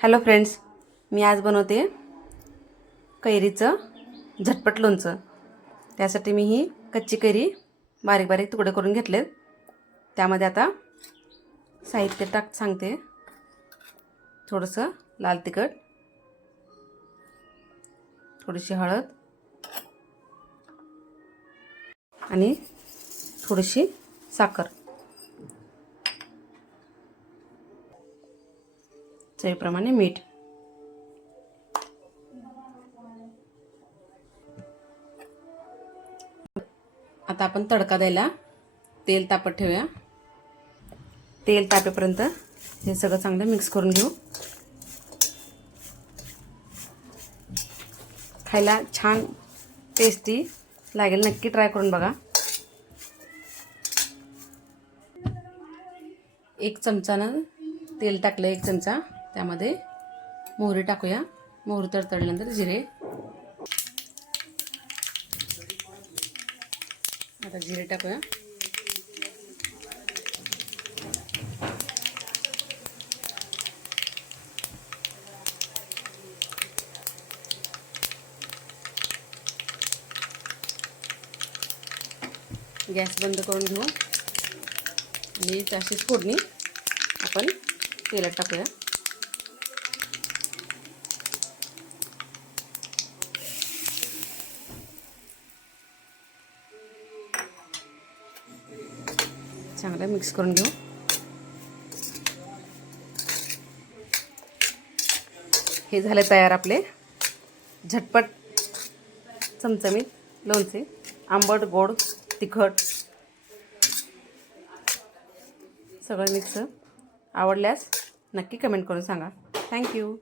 Hello friends मी आज बनवते कैरीचं झटपट लोणचं. त्यासाठी मी ही कच्ची कैरी बारीक बारीक तुकडे करून घेतलेत. त्यामध्ये आता साहित्य टाक सांगते. थोडंसं लाल तिखट थोडीशी हळद आणि थोडीशी साखर. चवीप्रमाणे मीठ. आता आपण तडका द्यायला तेल तापत ठेवूया. तेल तापेपर्यंत हे सगळं चांगलं मिक्स करून घेऊ. खायला छान टेस्टी लागेल नक्की ट्राय करून बघा. एक चमचानं तेल टाकलं एक चमचा. त्यामध्ये मोहरी टाकूया. मोहरी तडतडल्यानंतर जिरे. आता जिरे टाकूया. गॅस बंद करून घेऊ. आणि अशीच फोडणी आपण तेलात टाकूया. चांगलं मिक्स करून घेऊ. हे झाले तयार आपले. झटपट चमचमीत लोणचे आंबट गोड तिखट. सगळं मिक्स. आवडल्यास नक्की कमेंट करून सांगा. थँक्यू